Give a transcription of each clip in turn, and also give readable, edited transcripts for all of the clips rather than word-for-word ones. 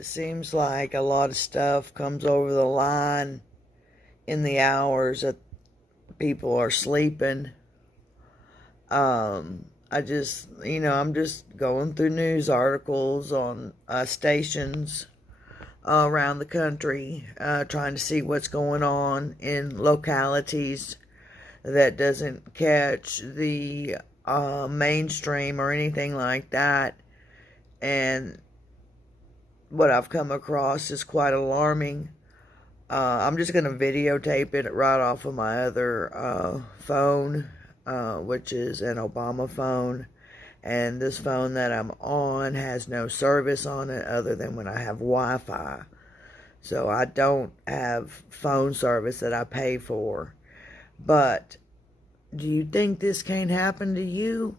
it seems like a lot of stuff comes over the line in the hours that people are sleeping. I just, I'm just going through news articles on stations around the country, trying to see what's going on in localities that doesn't catch the mainstream or anything like that. And what I've come across is quite alarming. I'm just going to videotape it right off of my other phone, which is an Obama phone. And this phone that I'm on has no service on it other than when I have Wi-Fi. So I don't have phone service that I pay for. But do you think this can't happen to you?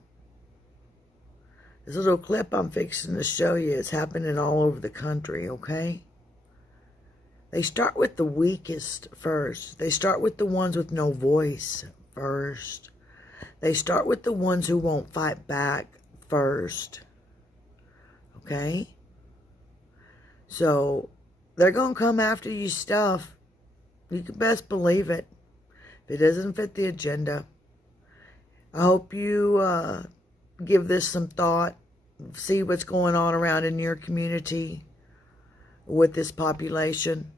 This little clip I'm fixing to show you is happening all over the country, okay? They start with the weakest first. They start with the ones with no voice first. They start with the ones who won't fight back first. Okay? So, they're going to come after your stuff. You can best believe it. If it doesn't fit the agenda. I hope you give this some thought. See what's going on around in your community with this population.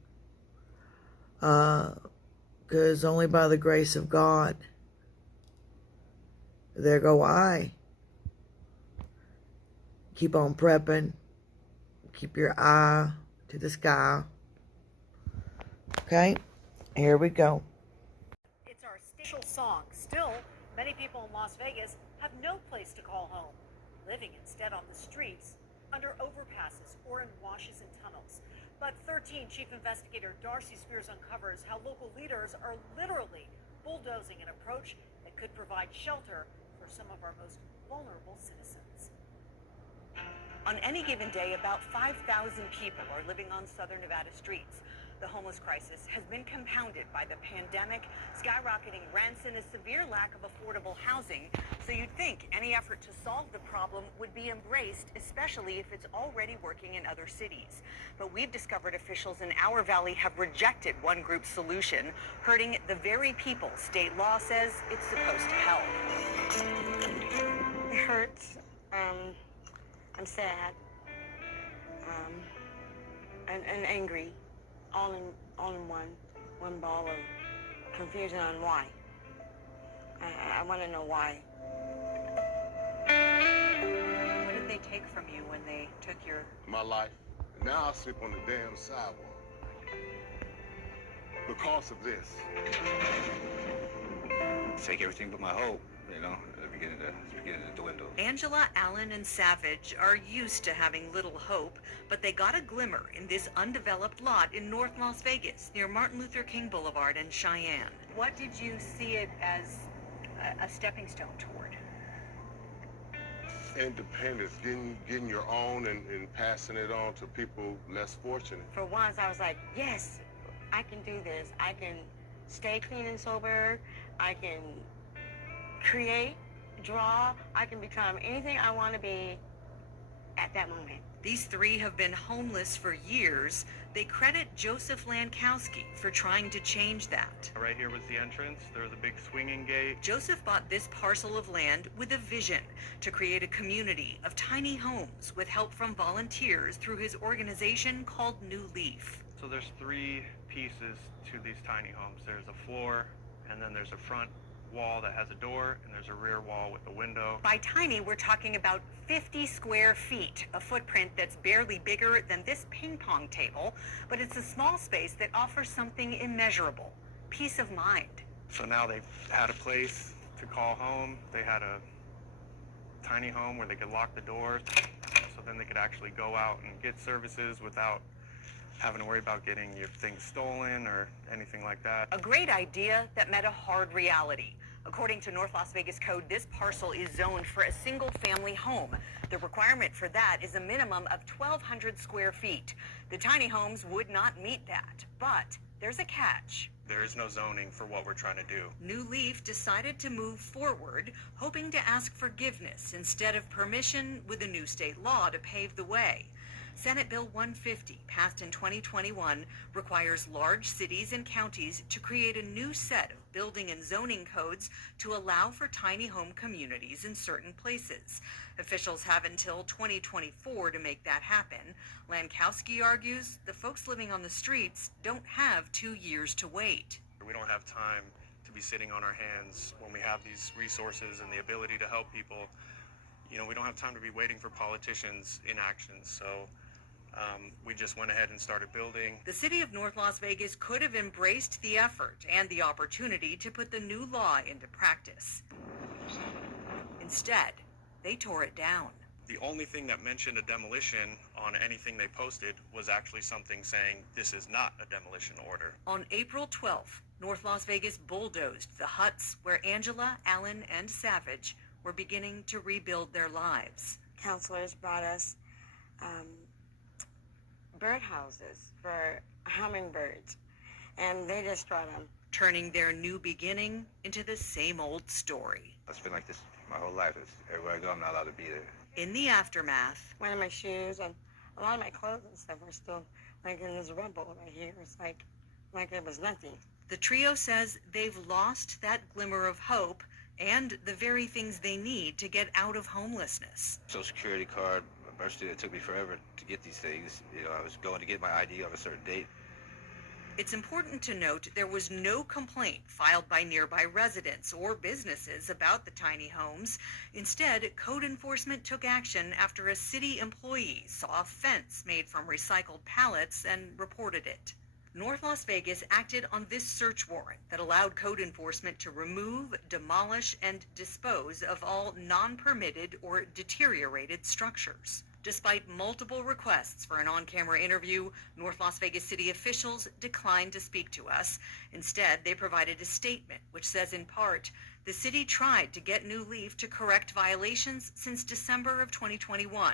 Because only by the grace of God, there go I. Keep on prepping. Keep your eye to the sky. Okay, here we go. It's our special song. Still, many people in Las Vegas have no place to call home, living instead on the streets, under overpasses, or in washes and tunnels. But 13 Chief Investigator Darcy Spears uncovers how local leaders are literally bulldozing an approach that could provide shelter for some of our most vulnerable citizens. On any given day, about 5,000 people are living on southern Nevada streets. The homeless crisis has been compounded by the pandemic, skyrocketing rents, and a severe lack of affordable housing. So you'd think any effort to solve the problem would be embraced, especially if it's already working in other cities. But we've discovered officials in our valley have rejected one group's solution, hurting the very people state law says it's supposed to help. It hurts. I'm sad. And angry. All in one ball of confusion on why. I want to know why. What did they take from you when they took your... My life. Now I sleep on the damn sidewalk. Because of this. Take everything but my hope, it's beginning to dwindle. Angela, Allen, and Savage are used to having little hope, but they got a glimmer in this undeveloped lot in North Las Vegas, near Martin Luther King Boulevard and Cheyenne. What did you see it as a stepping stone toward? Independence, getting your own and passing it on to people less fortunate. For once, I was like, yes, I can do this. I can stay clean and sober. I can create, draw. I can become anything I want to be at that moment. These three have been homeless for years. They credit Joseph Lankowski for trying to change that. Right here was the entrance. There was a big swinging gate. Joseph bought this parcel of land with a vision to create a community of tiny homes with help from volunteers through his organization called New Leaf. So there's three pieces to these tiny homes. There's a floor, and then there's a front wall that has a door, and there's a rear wall with a window. By tiny, we're talking about 50 square feet, a footprint that's barely bigger than this ping pong table, but it's a small space that offers something immeasurable, peace of mind. So now they've had a place to call home. They had a tiny home where they could lock the door, so then they could actually go out and get services without having to worry about getting your things stolen or anything like that. A great idea that met a hard reality. According to North Las Vegas code, this parcel is zoned for a single-family home. The requirement for that is a minimum of 1,200 square feet. The tiny homes would not meet that, but there's a catch. There is no zoning for what we're trying to do. New Leaf decided to move forward, hoping to ask forgiveness instead of permission with a new state law to pave the way. Senate Bill 150, passed in 2021, requires large cities and counties to create a new set of building and zoning codes to allow for tiny home communities in certain places. Officials have until 2024 to make that happen. Lankowski argues the folks living on the streets don't have 2 years to wait. We don't have time to be sitting on our hands when we have these resources and the ability to help people. You know, we don't have time to be waiting for politicians' inactions. So we just went ahead and started building. The city of North Las Vegas could have embraced the effort and the opportunity to put the new law into practice. Instead, they tore it down. The only thing that mentioned a demolition on anything they posted was actually something saying this is not a demolition order. On April 12th, North Las Vegas bulldozed the huts where Angela, Allen, and Savage were beginning to rebuild their lives. Counselors brought us birdhouses for hummingbirds, and they destroyed them. Turning their new beginning into the same old story. It's been like this my whole life. Everywhere I go, I'm not allowed to be there. In the aftermath, One of my shoes and a lot of my clothes and stuff were still like in this rubble right here. It's like it was nothing. the trio says they've lost that glimmer of hope and the very things they need to get out of homelessness. Social Security card, birth certificate, it took me forever to get these things. You know, I was going to get my ID on a certain date. It's important to note there was no complaint filed by nearby residents or businesses about the tiny homes. Instead, code enforcement took action after a city employee saw a fence made from recycled pallets and reported it. North Las Vegas acted on this search warrant that allowed code enforcement to remove, demolish, and dispose of all non-permitted or deteriorated structures. Despite multiple requests for an on-camera interview, North Las Vegas city officials declined to speak to us. Instead, they provided a statement which says in part, the city tried to get New Leaf to correct violations since December of 2021.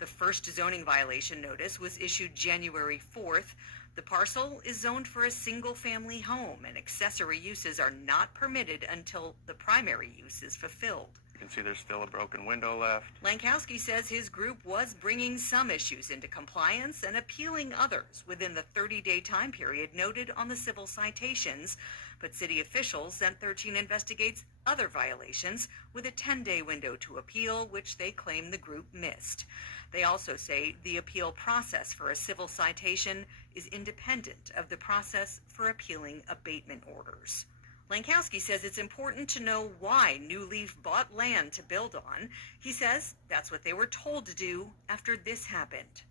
The first zoning violation notice was issued January 4th. The parcel is zoned for a single-family home, and accessory uses are not permitted until the primary use is fulfilled. You can see there's still a broken window left. Lankowski says his group was bringing some issues into compliance and appealing others within the 30-day time period noted on the civil citations, but city officials sent 13 investigates other violations with a 10-day window to appeal, which they claim the group missed. They also say the appeal process for a civil citation is independent of the process for appealing abatement orders. Lankowski says it's important to know why New Leaf bought land to build on. He says that's what they were told to do after this happened.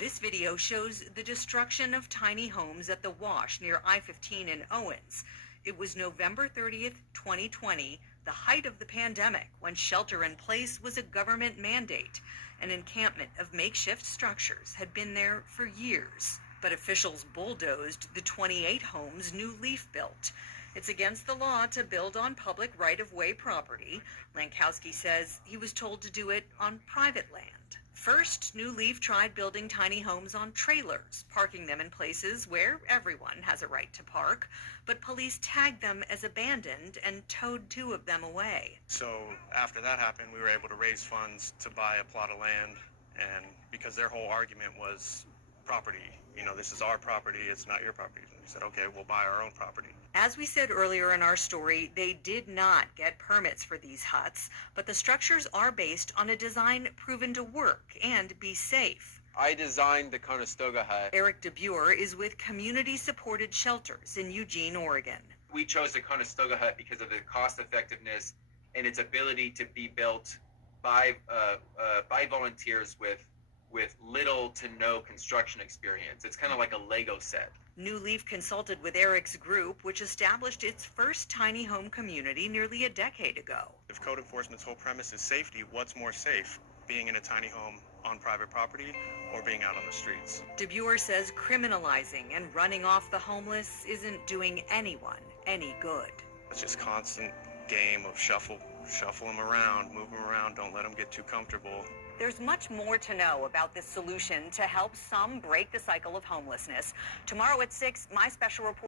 This video shows the destruction of tiny homes at the Wash near I-15 in Owens. It was November 30th, 2020, the height of the pandemic, when shelter in place was a government mandate. An encampment of makeshift structures had been there for years. But officials bulldozed the 28 homes New Leaf built. It's against the law to build on public right-of-way property. Lankowski says he was told to do it on private land. First, New Leaf tried building tiny homes on trailers, parking them in places where everyone has a right to park, but police tagged them as abandoned and towed 2 of them away. So after that happened, we were able to raise funds to buy a plot of land, and because their whole argument was property. You know, this is our property, it's not your property. And we said, okay, we'll buy our own property. As we said earlier in our story, they did not get permits for these huts, but the structures are based on a design proven to work and be safe. I designed the Conestoga hut. Eric DeBure is with Community Supported Shelters in Eugene, Oregon. We chose the Conestoga hut because of the cost effectiveness and its ability to be built by volunteers with little to no construction experience. It's kind of like a Lego set. New Leaf consulted with Eric's group, which established its first tiny home community nearly a decade ago. If code enforcement's whole premise is safety, what's more safe? Being in a tiny home on private property or being out on the streets? DeBure says criminalizing and running off the homeless isn't doing anyone any good. It's just constant game of shuffle them around, move them around, don't let them get too comfortable. There's much more to know about this solution to help some break the cycle of homelessness. Tomorrow at 6, my special report.